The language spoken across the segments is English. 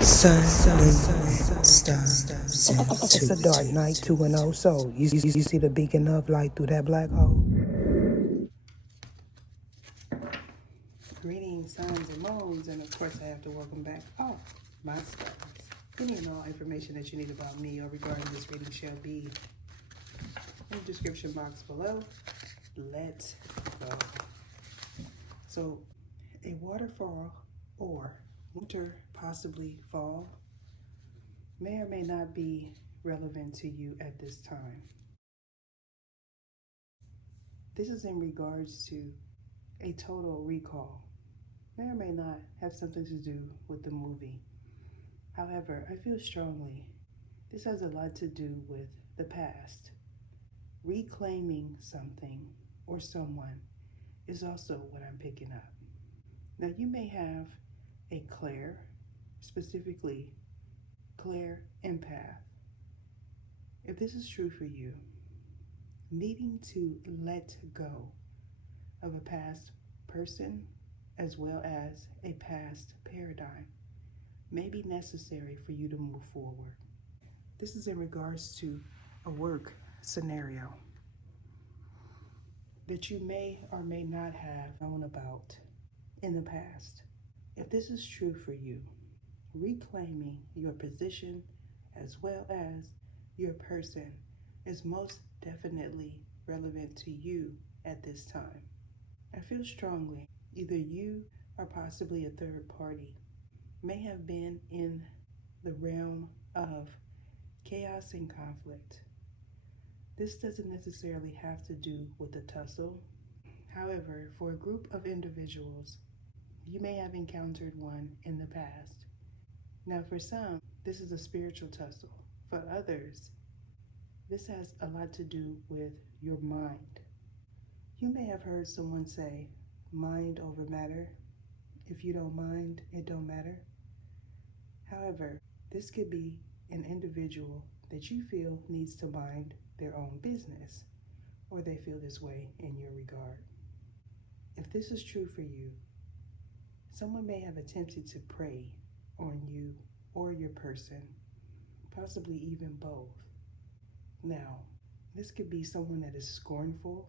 Sun, moon, stars. It's a dark night, 2-0. So, you see the beacon of light through that black hole? Greetings, suns and moons, and of course I have to welcome back all my stars. Any and all information that you need about me or regarding this reading shall be in the description box below. Let's go. So, a waterfall or winter, possibly fall, may or may not be relevant to you at this time. This is in regards to a total recall. May or may not have something to do with the movie. However, I feel strongly this has a lot to do with the past. Reclaiming something or someone is also what I'm picking up. Now, you may have a clair, specifically clair empath. If this is true for you, needing to let go of a past person as well as a past paradigm may be necessary for you to move forward. This is in regards to a work scenario that you may or may not have known about in the past. If this is true for you, reclaiming your position as well as your person is most definitely relevant to you at this time. I feel strongly either you or possibly a third party may have been in the realm of chaos and conflict. This doesn't necessarily have to do with a tussle. However, for a group of individuals, you may have encountered one in the past. Now, for some, this is a spiritual tussle. For others, this has a lot to do with your mind. You may have heard someone say, mind over matter. If you don't mind, it don't matter. However, this could be an individual that you feel needs to mind their own business, or they feel this way in your regard. If this is true for you, someone may have attempted to prey on you or your person, possibly even both. Now, this could be someone that is scornful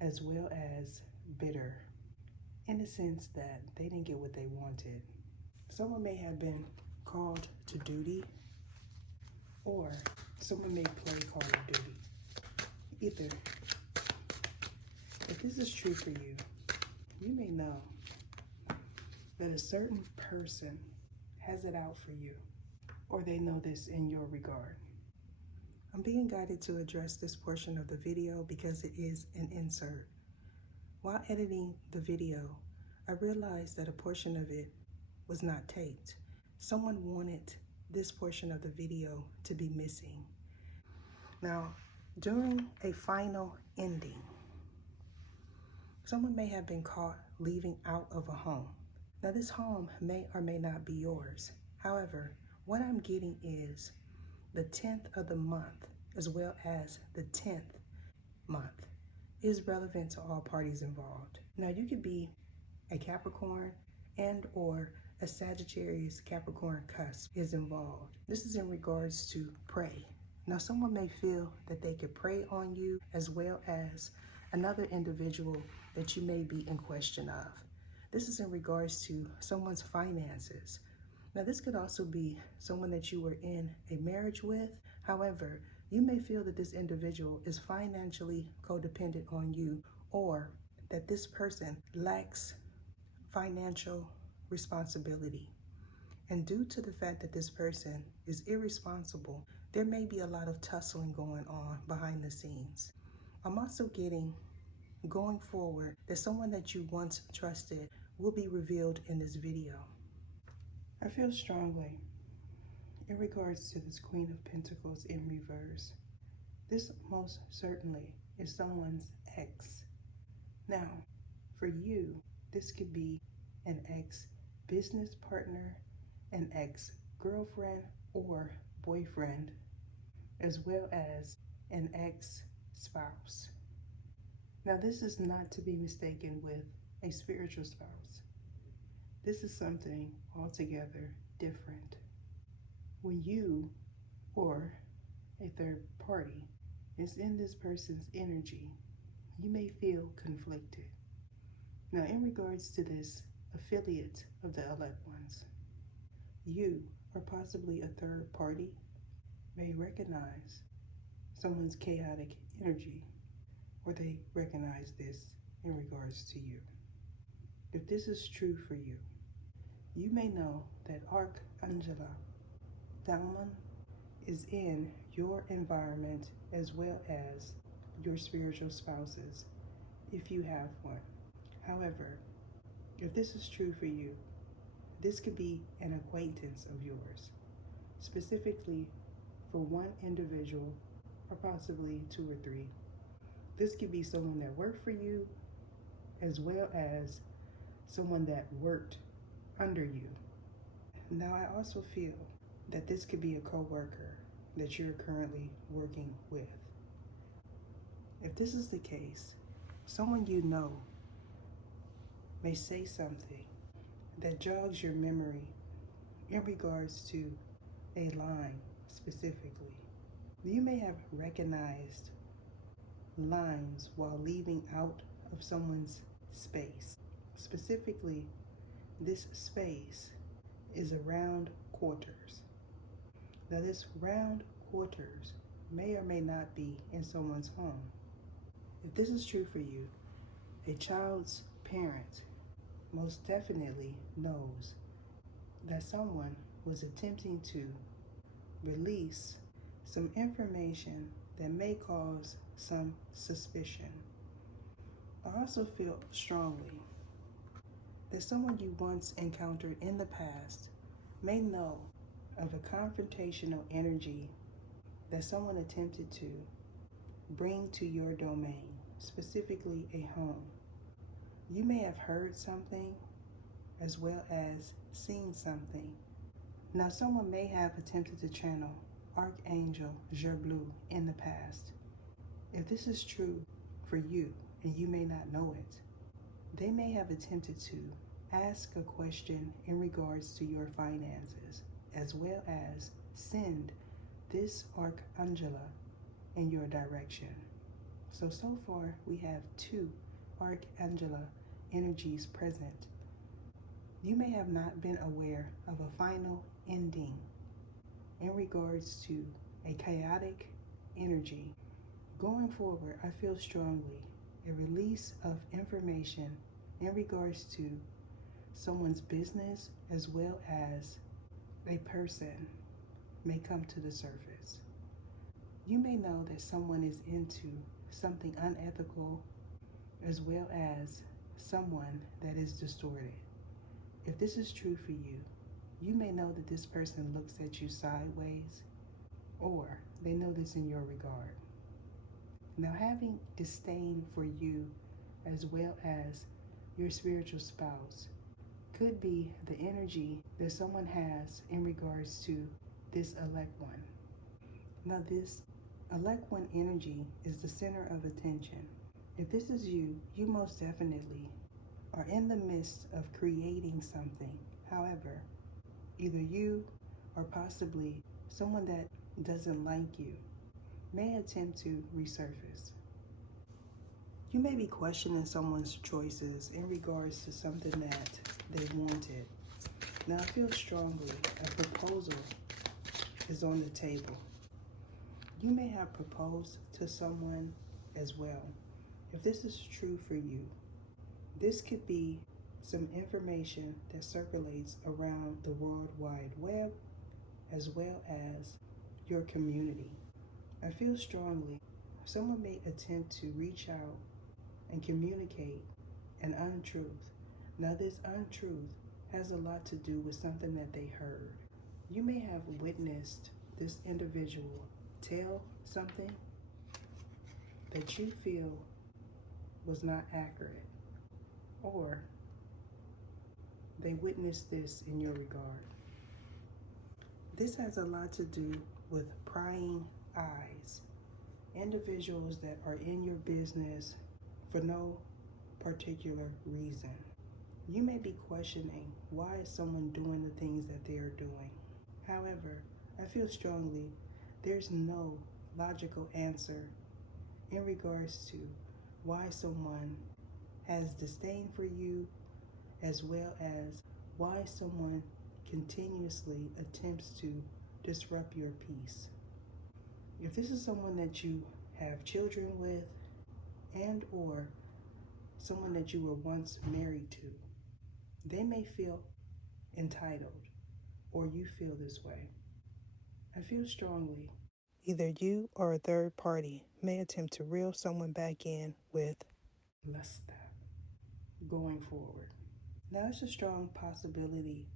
as well as bitter, in the sense that they didn't get what they wanted. Someone may have been called to duty, or someone may play Call of Duty. Either, if this is true for you, you may know that a certain person has it out for you, or they know this in your regard. I'm being guided to address this portion of the video because it is an insert. While editing the video, I realized that a portion of it was not taped. Someone wanted this portion of the video to be missing. Now, during a final ending, someone may have been caught leaving out of a home. Now, this home may or may not be yours. However, what I'm getting is the 10th of the month, as well as the 10th month, is relevant to all parties involved. Now, you could be a Capricorn and or a Sagittarius Capricorn cusp is involved. This is in regards to prey. Now, someone may feel that they could prey on you as well as another individual that you may be in question of. This is in regards to someone's finances. Now, this could also be someone that you were in a marriage with. However, you may feel that this individual is financially codependent on you, or that this person lacks financial responsibility. And due to the fact that this person is irresponsible, there may be a lot of tussling going on behind the scenes. I'm also getting, going forward, that someone that you once trusted will be revealed in this video. I feel strongly in regards to this Queen of Pentacles in reverse. This most certainly is someone's ex. Now, for you, this could be an ex-business partner, an ex-girlfriend or boyfriend, as well as an ex-spouse. Now, this is not to be mistaken with a spiritual spouse. This is something altogether different. When you or a third party is in this person's energy, you may feel conflicted. Now, in regards to this affiliate of the elect ones, you or possibly a third party may recognize someone's chaotic energy, or they recognize this in regards to you. If this is true for you, you may know that Archangela Thalmon is in your environment as well as your spiritual spouses, if you have one. However, if this is true for you, this could be an acquaintance of yours, specifically for one individual or possibly two or three. This could be someone that worked for you as well as someone that worked under you. Now, I also feel that this could be a co-worker that you're currently working with. If this is the case, someone you know may say something that jogs your memory in regards to a line specifically. You may have recognized lines while leaving out of someone's space. Specifically, this space is a round quarters. Now, this round quarters may or may not be in someone's home. If this is true for you, a child's parent most definitely knows that someone was attempting to release some information that may cause some suspicion. I also feel strongly that someone you once encountered in the past may know of a confrontational energy that someone attempted to bring to your domain, specifically a home. You may have heard something as well as seen something. Now, someone may have attempted to channel Archangel Gerblou in the past. If this is true for you and you may not know it, they may have attempted to ask a question in regards to your finances, as well as send this Archangela in your direction. So far we have two Archangela energies present. You may have not been aware of a final ending in regards to a chaotic energy. Going forward, I feel strongly a release of information in regards to someone's business as well as a person may come to the surface. You may know that someone is into something unethical as well as someone that is distorted. If this is true for you, you may know that this person looks at you sideways, or they know this in your regard. Now, having disdain for you as well as your spiritual spouse could be the energy that someone has in regards to this elect one. Now, this elect one energy is the center of attention. If this is you, you most definitely are in the midst of creating something. However, either you or possibly someone that doesn't like you may attempt to resurface. You may be questioning someone's choices in regards to something that they wanted. Now, I feel strongly a proposal is on the table. You may have proposed to someone as well. If this is true for you, this could be some information that circulates around the World Wide Web as well as your community. I feel strongly someone may attempt to reach out and communicate an untruth. Now, this untruth has a lot to do with something that they heard. You may have witnessed this individual tell something that you feel was not accurate, or they witnessed this in your regard. This has a lot to do with prying eyes, individuals that are in your business for no particular reason. You may be questioning why is someone doing the things that they are doing. However, I feel strongly there's no logical answer in regards to why someone has disdain for you, as well as why someone continuously attempts to disrupt your peace. If this is someone that you have children with, and or someone that you were once married to, they may feel entitled, or you feel this way. I feel strongly either you or a third party may attempt to reel someone back in with lust going forward. Now, it's a strong possibility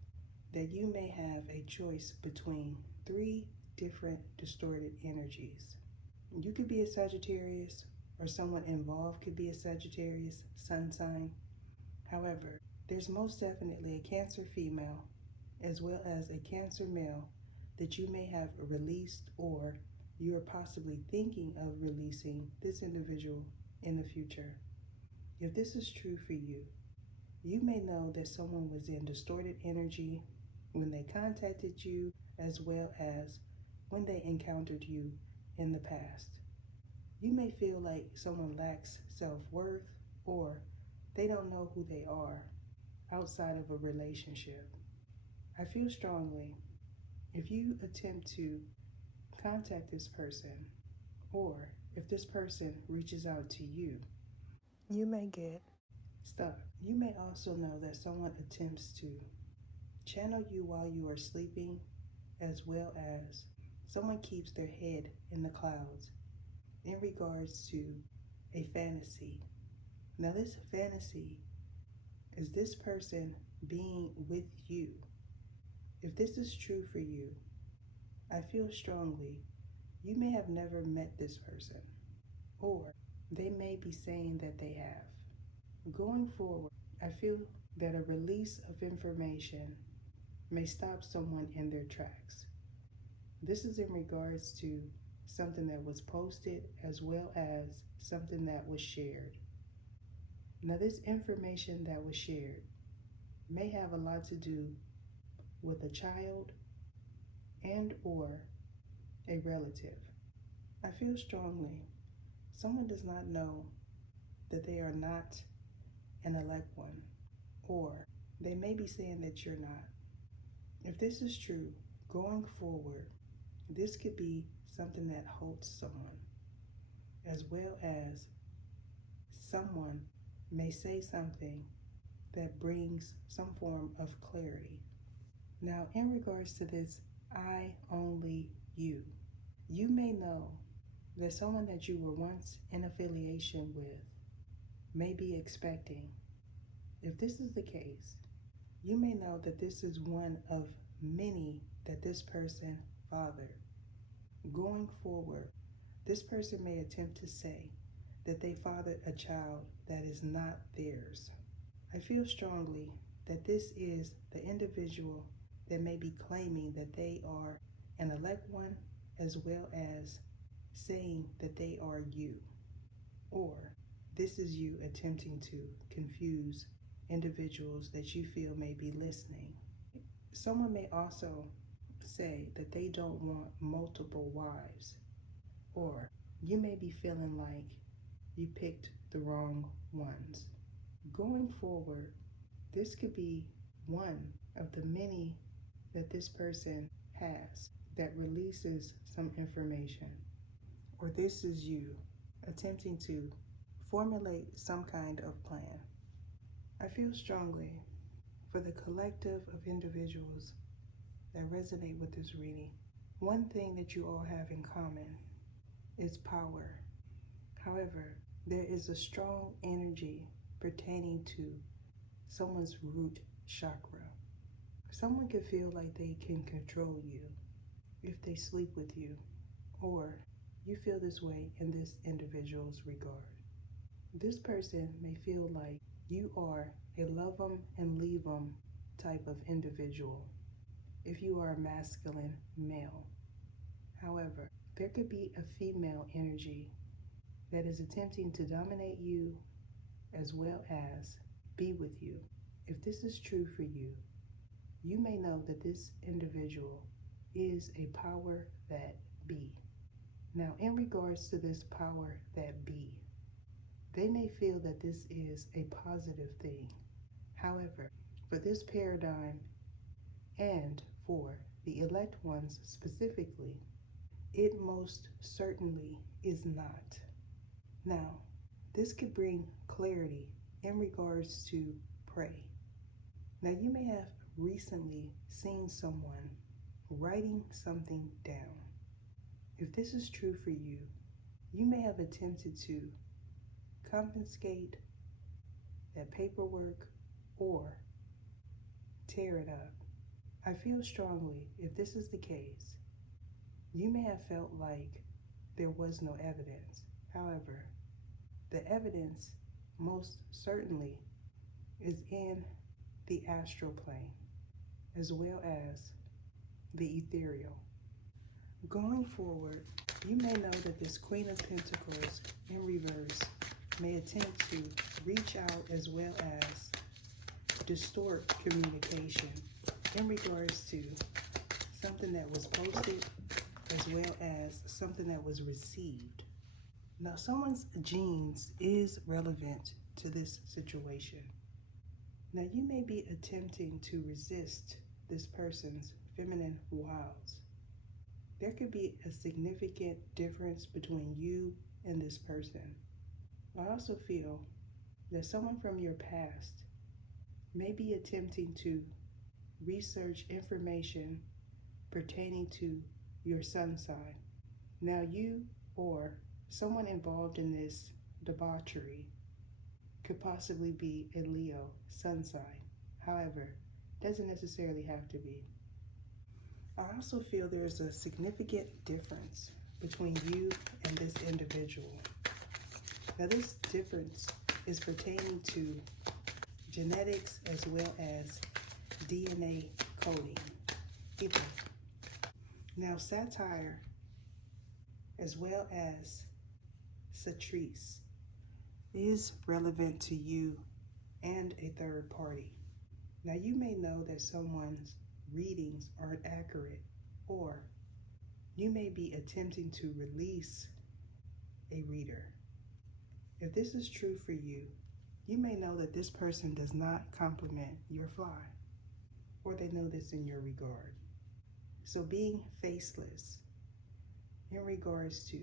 that you may have a choice between three different distorted energies. You could be a Sagittarius, or someone involved could be a Sagittarius sun sign. However, there's most definitely a Cancer female as well as a Cancer male that you may have released, or you are possibly thinking of releasing this individual in the future. If this is true for you, you may know that someone was in distorted energy when they contacted you, as well as when they encountered you in the past. You may feel like someone lacks self-worth, or they don't know who they are outside of a relationship. I feel strongly if you attempt to contact this person, or if this person reaches out to you, you may get stuck. You may also know that someone attempts to channel you while you are sleeping, as well as someone keeps their head in the clouds in regards to a fantasy. Now, this fantasy is this person being with you. If this is true for you, I feel strongly you may have never met this person, or they may be saying that they have. Going forward, I feel that a release of information may stop someone in their tracks. This is in regards to something that was posted, as well as something that was shared. Now, this information that was shared may have a lot to do with a child and or a relative. I feel strongly someone does not know that they are not an elect one, or they may be saying that you're not. If this is true, going forward, this could be something that halts someone, as well as someone may say something that brings some form of clarity. Now, in regards to this I only you, you may know that someone that you were once in affiliation with may be expecting. If this is the case, you may know that this is one of many that this person fathered. Going forward, this person may attempt to say that they fathered a child that is not theirs. I feel strongly that this is the individual that may be claiming that they are an elect one, as well as saying that they are you. Or this is you attempting to confuse individuals that you feel may be listening. Someone may also say that they don't want multiple wives, or you may be feeling like you picked the wrong ones. Going forward, this could be one of the many that this person has that releases some information. Or this is you attempting to formulate some kind of plan. I feel strongly for the collective of individuals that resonate with this reading. One thing that you all have in common is power. However, there is a strong energy pertaining to someone's root chakra. Someone could feel like they can control you if they sleep with you, or you feel this way in this individual's regard. This person may feel like you are a love them and leave them type of individual if you are a masculine male. However, there could be a female energy that is attempting to dominate you, as well as be with you If this is true for you, you may know that this individual is a power that be. Now, in regards to this power that be, they may feel that this is a positive thing. However, for this paradigm and for the elect ones specifically, it most certainly is not. Now, this could bring clarity in regards to pray. Now, you may have recently seen someone writing something down. If this is true for you, you may have attempted to confiscate that paperwork or tear it up. I feel strongly, if this is the case, you may have felt like there was no evidence. However, the evidence most certainly is in the astral plane as well as the ethereal. Going forward, you may know that this Queen of Pentacles in reverse may attempt to reach out as well as distort communication in regards to something that was posted as well as something that was received. Now, someone's genes is relevant to this situation. Now, you may be attempting to resist this person's feminine wiles. There could be a significant difference between you and this person. I also feel that someone from your past may be attempting to research information pertaining to your sun sign. Now, you or someone involved in this debauchery could possibly be a Leo sun sign. However, doesn't necessarily have to be. I also feel there is a significant difference between you and this individual. Now, this difference is pertaining to genetics as well as DNA coding. Now, satire as well as Satrice is relevant to you and a third party. Now, you may know that someone's readings aren't accurate, or you may be attempting to release a reader. If this is true for you, you may know that this person does not compliment your fly, or they know this in your regard. So being faceless in regards to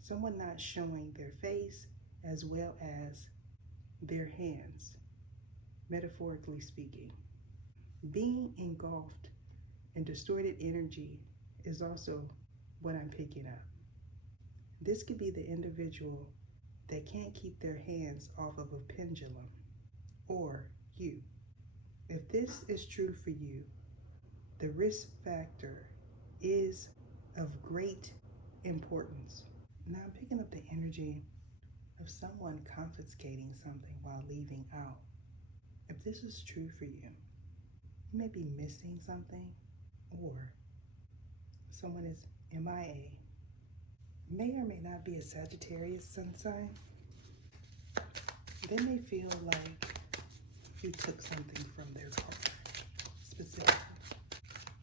someone not showing their face as well as their hands, metaphorically speaking. Being engulfed in distorted energy is also what I'm picking up. This could be the individual that can't keep their hands off of a pendulum, or you. If this is true for you, the risk factor is of great importance. Now, I'm picking up the energy of someone confiscating something while leaving out. If this is true for you, you may be missing something, or someone is MIA. May or may not be a Sagittarius sun sign. They may feel like you took something from their car, specifically.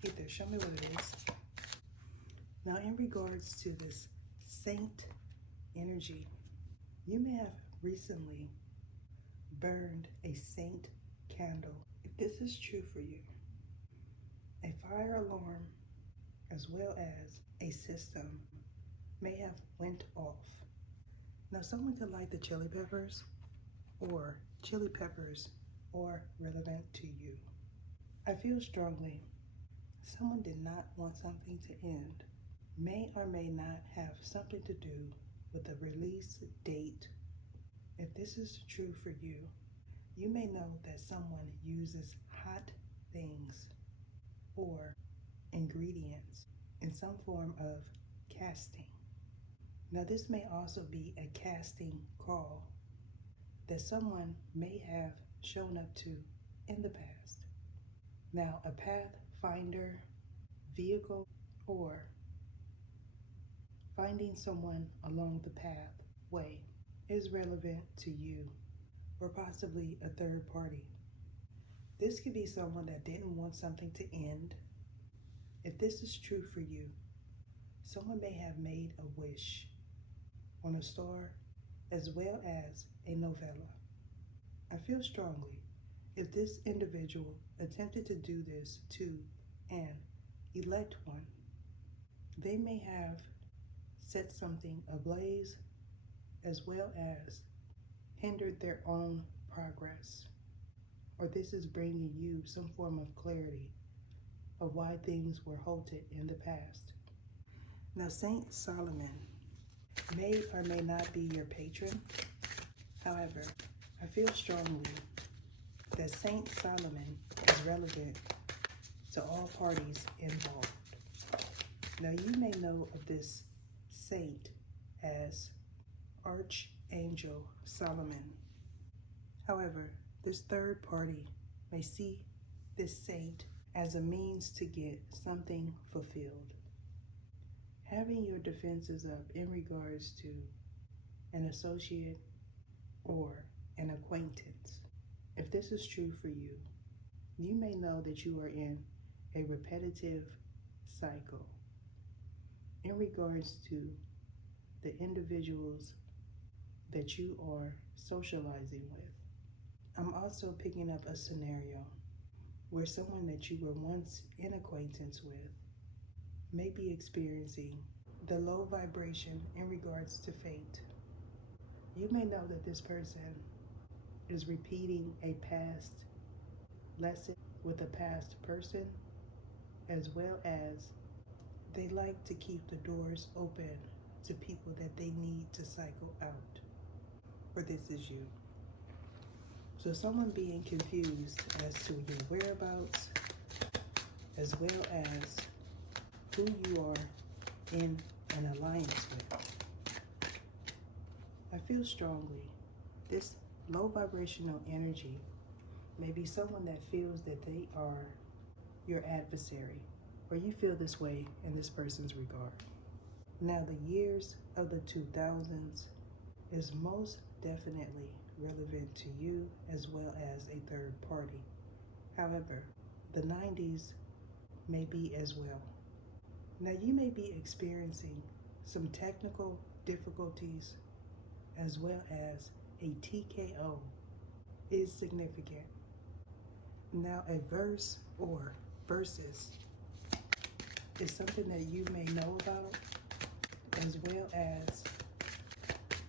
Either show me what it is. Now, in regards to this saint energy, you may have recently burned a saint candle. If this is true for you, a fire alarm as well as a system may have went off. Now, someone could like the chili peppers, or chili peppers are relevant to you. I feel strongly someone did not want something to end. May or may not have something to do with the release date. If this is true for you, you may know that someone uses hot things or ingredients in some form of casting. Now, this may also be a casting call that someone may have shown up to in the past. Now, a pathfinder, vehicle, or finding someone along the pathway is relevant to you, or possibly a third party. This could be someone that didn't want something to end. If this is true for you, someone may have made a wish on a star as well as a novella. I feel strongly if this individual attempted to do this to an elect one, they may have set something ablaze as well as hindered their own progress. Or this is bringing you some form of clarity of why things were halted in the past. Now, Saint Solomon may or may not be your patron. However, I feel strongly that Saint Solomon is relevant to all parties involved. Now, you may know of this saint as Archangel Solomon. However, this third party may see this saint as a means to get something fulfilled. Having your defenses up in regards to an associate or an acquaintance. If this is true for you, you may know that you are in a repetitive cycle in regards to the individuals that you are socializing with. I'm also picking up a scenario where someone that you were once in acquaintance with may be experiencing the low vibration in regards to fate. You may know that this person is repeating a past lesson with a past person, as well as they like to keep the doors open to people that they need to cycle out. Or this is you. So someone being confused as to your whereabouts, as well as who you are in an alliance with. I feel strongly this low vibrational energy may be someone that feels that they are your adversary, or you feel this way in this person's regard. Now, the years of the 2000s is most definitely relevant to you as well as a third party. However, the 90s may be as well. Now, you may be experiencing some technical difficulties as well as a TKO is significant. Now, a verse or verses is something that you may know about, as well as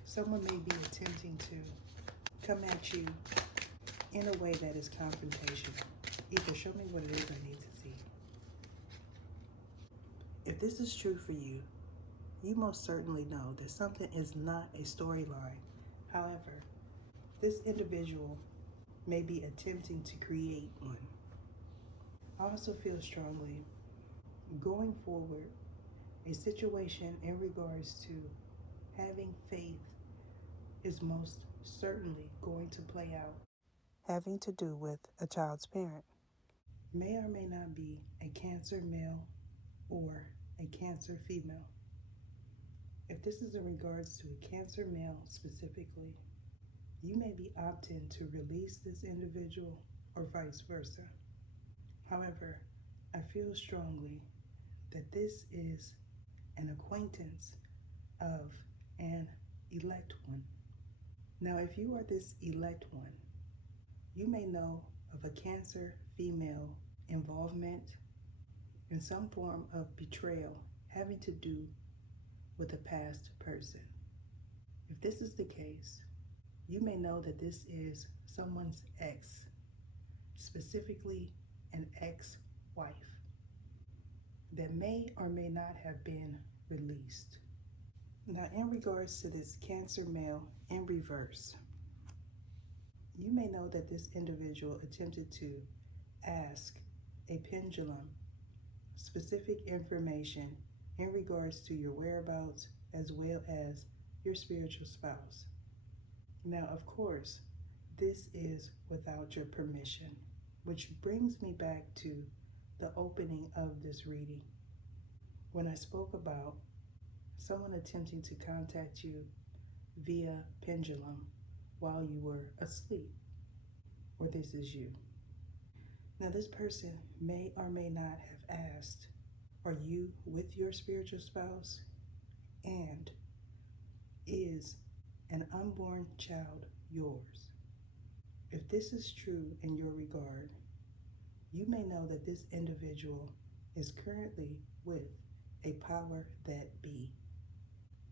someone may be attempting to come at you in a way that is confrontational. Either show me what it is I need to see. If this is true for you, you most certainly know that something is not a storyline. However, this individual may be attempting to create one. I also feel strongly going forward, a situation in regards to having faith is most certainly going to play out, having to do with a child's parent. May or may not be a Cancer male or a Cancer female. If this is in regards to a Cancer male specifically, you may be opting to release this individual or vice versa. However, I feel strongly that this is an acquaintance of an elect one. Now, if you are this elect one, you may know of a Cancer female involvement in some form of betrayal having to do with a past person. If this is the case, you may know that this is someone's ex, specifically an ex-wife, that may or may not have been released. Now, in regards to this Cancer male in reverse, you may know that this individual attempted to ask a pendulum specific information in regards to your whereabouts as well as your spiritual spouse. Now, of course, this is without your permission, which brings me back to the opening of this reading when I spoke about someone attempting to contact you via pendulum while you were asleep, or this is you. Now, this person may or may not have asked, are you with your spiritual spouse? And is an unborn child yours? If this is true in your regard, you may know that this individual is currently with a power that be.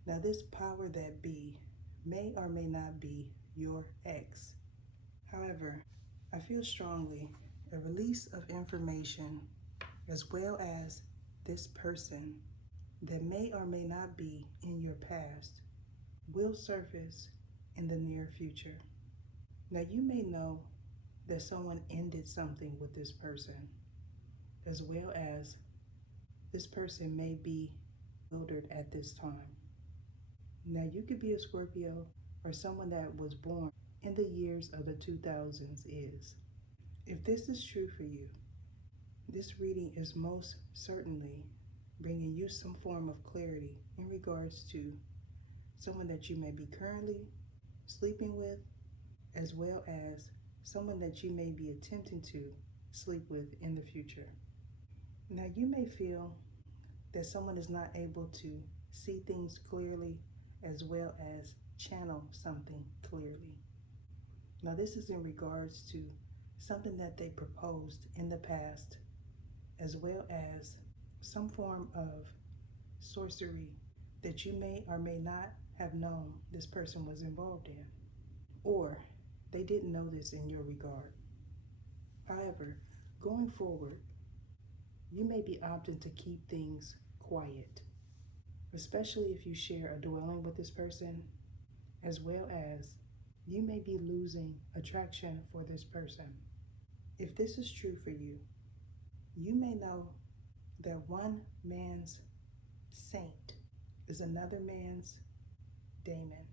Now, this power that be may or may not be your ex. However, I feel strongly a release of information as well as this person that may or may not be in your past will surface in the near future. Now, you may know that someone ended something with this person, as well as this person may be bewildered at this time. Now, you could be a Scorpio or someone that was born in the years of the 2000s is. If this is true for you, this reading is most certainly bringing you some form of clarity in regards to someone that you may be currently sleeping with, as well as someone that you may be attempting to sleep with in the future. Now, you may feel that someone is not able to see things clearly as well as channel something clearly. Now, this is in regards to something that they proposed in the past, as well as some form of sorcery that you may or may not have known this person was involved in, or they didn't know this in your regard. However, going forward, you may be opting to keep things quiet, especially if you share a dwelling with this person, as well as you may be losing attraction for this person. If this is true for you, you may know that one man's saint is another man's daemon.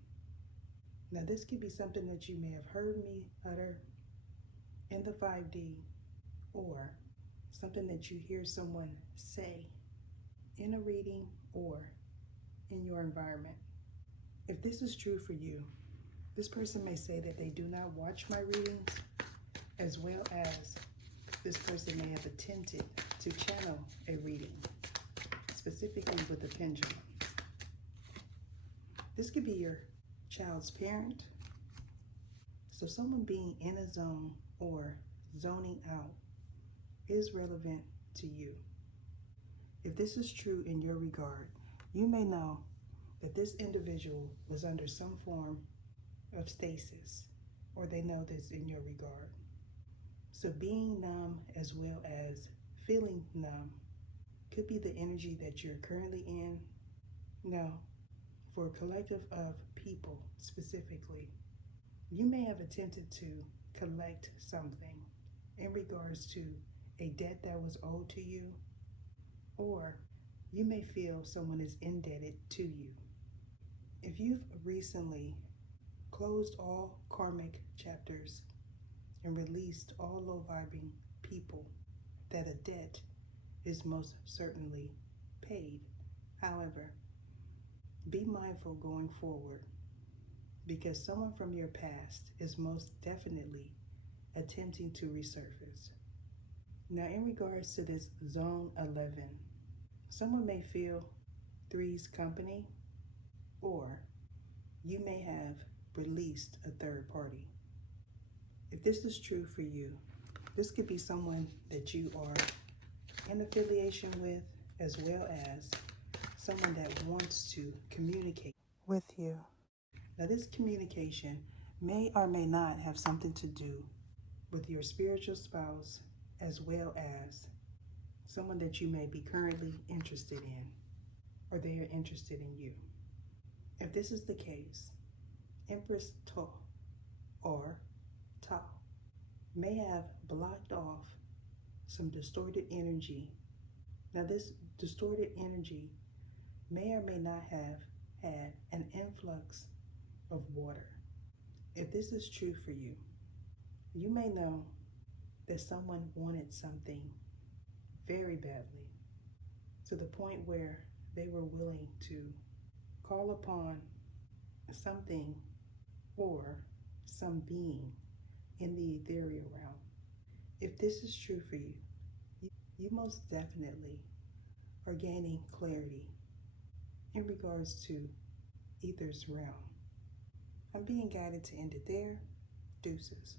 Now, this could be something that you may have heard me utter in the 5D, or something that you hear someone say in a reading or in your environment. If this is true for you, this person may say that they do not watch my readings, as well as this person may have attempted to channel a reading, specifically with a pendulum. This could be your child's parent. So someone being in a zone or zoning out is relevant to you. If this is true in your regard, you may know that this individual was under some form of stasis, or they know this in your regard. So being numb as well as feeling numb could be the energy that you're currently in. Now, for a collective of people specifically, you may have attempted to collect something in regards to a debt that was owed to you, or you may feel someone is indebted to you. If you've recently closed all karmic chapters and released all low-vibing people, that a debt is most certainly paid. However, be mindful going forward, because someone from your past is most definitely attempting to resurface. Now, in regards to this zone 11, someone may feel three's company, or you may have released a third party. If this is true for you, this could be someone that you are in affiliation with, as well as someone that wants to communicate with you. Now, this communication may or may not have something to do with your spiritual spouse, as well as someone that you may be currently interested in, or they are interested in you. If this is the case, Empress To or Ta may have blocked off some distorted energy. Now, this distorted energy may or may not have had an influx of water. If this is true for you, you may know that someone wanted something very badly, to the point where they were willing to call upon something or some being in the ethereal realm. if this is true for you, you most definitely are gaining clarity in regards to Ether's realm. I'm being guided to end it there. Deuces.